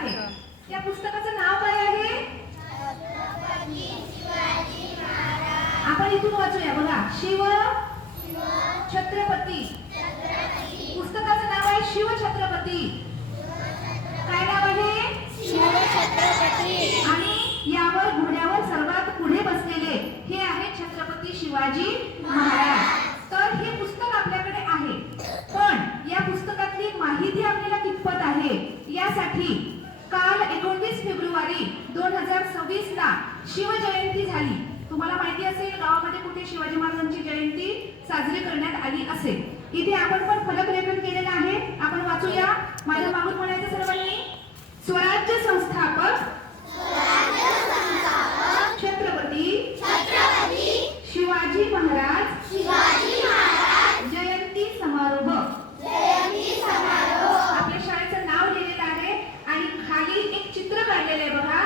आहे. त्या पुस्तकाचं नाव काय आहे? आपण इथून वाचूया बघा. शिव छत्रपती. पुस्तकाचं नाव आहे शिव छत्रपती. काय नाव आहे? शिव छत्रपती. आणि यावर घोड्यावर सर्वात पुढे बसलेले हे आहे छत्रपती शिवाजी महाराज. तर हे पुस्तक आपल्याकडे आहे, पण या पुस्तकातली माहिती आपल्याला कितपत आहे यासाठी काल 19 फेब्रुवारी 2026 ला शिवजयंती झाली. तुम्हाला माहिती असेल गावामध्ये कुठे शिवाजी महाराजांची जयंती साजरी करण्यात आली असेल. इथे आपण पण फलक लेखन केलेलं आहे. आपण वाचूया. माझ्या मागून म्हणायचं सर्वांनी. स्वराज्य संस्थापक छत्रपती शिवाजी महाराज जयंती समारोह. आपल्या शाळेचं नाव लिहिलेलं आहे आणि खाली एक चित्र काढलेलं आहे बघा.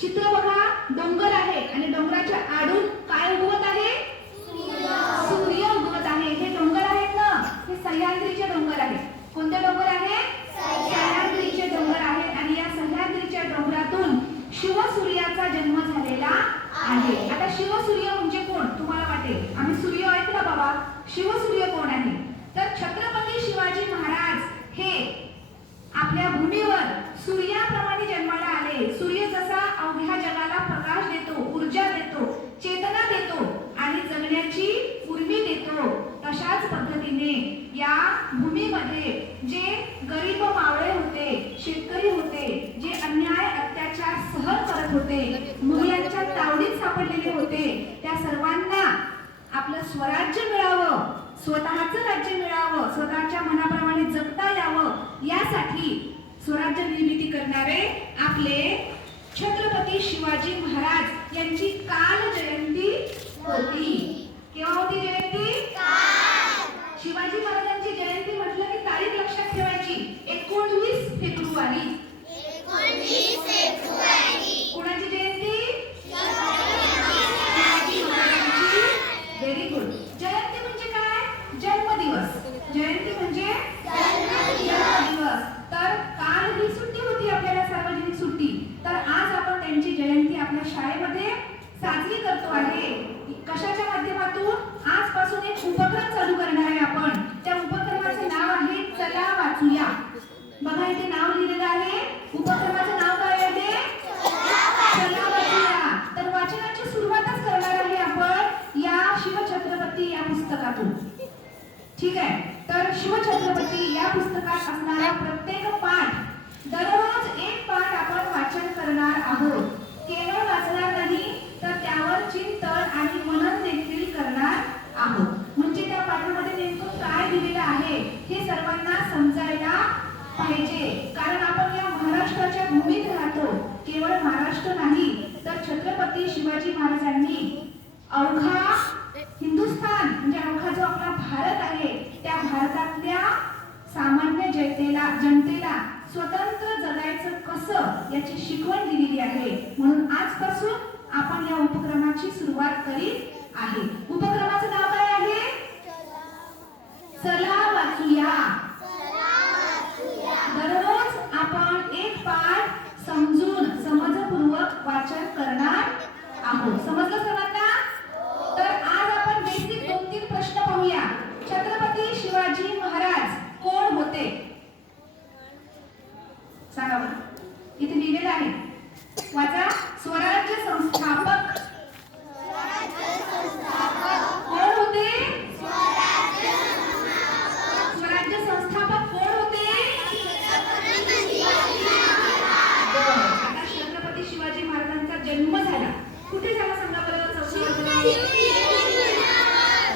चित्र बघा. डोंगर आहे आणि डोंगराच्या आडून काय उगवत आहे? सूर्य उगवत आहे. हे डोंगर आहेत ना, हे सह्याद्रीचे डोंगर आहेत. कोणते डोंगर आहेत? सह्याद्रीचे डोंगर आहेत. आणि या सह्याद्रीच्या डोंगरातून शिवसूर्याचा जन्म झालेला आहे. आता शिवसूर्य म्हणजे कोण तुम्हाला वाटेल? आम्ही सूर्य ऐकला बाबा, शिवसूर्य कोण आहे? तर छत्रपती शिवाजी महाराज हे आपल्या भूमीवर सूर्याप्रमाणे जन्माला आले. सूर्य जसा अवघ्या जगाला प्रकाश देतो, ऊर्जा देतो, चेतना देतो आणि जगण्याची उर्मी देतो, तशाच पद्धतीने या भूमीमध्ये जे गरीब मावळे होते, शेतकरी होते, जे अन्याय अत्याचार सहन करत होते, मुघलांच्या तावडीत सापडलेले होते, त्या सर्वांना आपलं स्वराज्य मिळावं, स्वतःचं राज्य मिळावं, स्वतःच्या मनाप्रमाणे जगता यावं यासाठी स्वराज्य निर्मिती करणारे आपले छत्रपती शिवाजी महाराज यांची काल जयंती होती. केव्हा होती जयंती? शिवाजी महाराजांची जयंती म्हटलं की तारीख लक्षात ठेवायची. 19 फेब्रुवारी. कोणाची जयंती? शिवाजी महाराजांची. Very good. जयंती म्हणजे काय? जन्मदिवस. जयंती म्हणजे जन्मदिवस. तर काल ही सुट्टी होती आपल्याला, सार्वजनिक सुट्टी. तर आज आपण त्यांची जयंती आपल्या शाळेमध्ये साजरी करतो आहे. कशाच्या माध्यमातून? आजपासून एक उपक्रम चालू करणार आहे आपण. त्या उपक्रमाचे नाव आहे चला वाचूया. बघा इथे नाव लिहिलेलं आहे. उपक्रमाचं नाव काय आहे? चला वाचूया. तर वाचनाची सुरुवातच करणार आहे आपण या शिवछत्रपती या पुस्तकातून. ठीक आहे. तर शिवछत्रपती या पुस्तकात असणारा प्रत्येक पाठ, दररोज एक पाठ आपण वाचन करणार आहोत. केवळ वाचणार नाही तर त्यावर चिंतन आणि मनन देखील करणार आहोत. म्हणजे त्या पाठामध्ये नेमकं काय दिलेलं आहे हे सर्वांना समजायला पाहिजे. कारण आपण या महाराष्ट्राच्या भूमीत राहतो. केवळ महाराष्ट्र नाही तर छत्रपती शिवाजी महाराजांनी अवघा हिंदुस्थान म्हणजे अवघा जो आपला भारत आहे त्या भारतातल्या सामान्य जनतेला स्वतंत्र जगायचं कसं याची शिकवण दिलेली आहे. म्हणून आजपासून आपण या उपक्रमाची सुरुवात करीत आहे. उपक्रमाचं नाव काय आहे? चला वाचूया. दररोज आपण एक पाठ समजून समजपूर्वक वाचन करणार आहोत. समजलं सर्वांना? तर आज आपण बेसिक 2-3 प्रश्न पाहूया. छत्रपती शिवाजी महाराज कोण होते? सांगा बरं. इथे लिहिलेलं आहे. वाचा. स्वराज्य संस्थापक कोण होते? स्वराज्य संस्थापक कोण होते? आता छत्रपती शिवाजी महाराजांचा जन्म झाला. कुठे झाला सांगा बरं?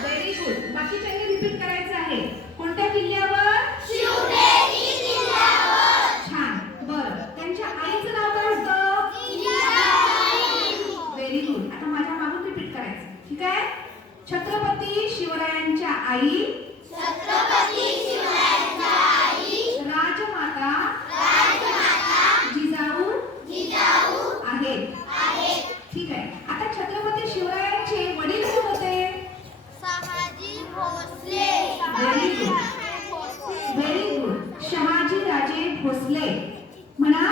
Very good. बाकीच्यांनी रिपीट करायचं आहे. कोणत्या किल्ल्यावर? छान. बरं. त्यांच्या आईचं नाव काय होतं? Very good. आता माझ्या मागून रिपीट करायचं. ठीक आहे. छत्रपती शिवरायांच्या आई राजमाता जिजाऊ आहेत. ठीक आहे. आता छत्रपती शिवरायांचे वडील कोण होते? Very good. Very good. Shahaji Raje Bhosale. म्हणा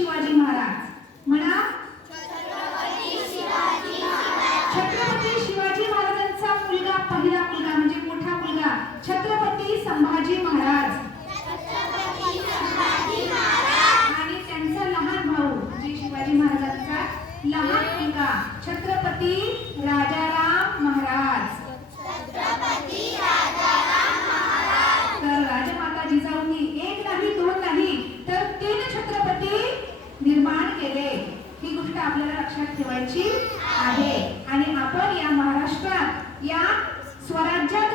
शिवाजी महाराज.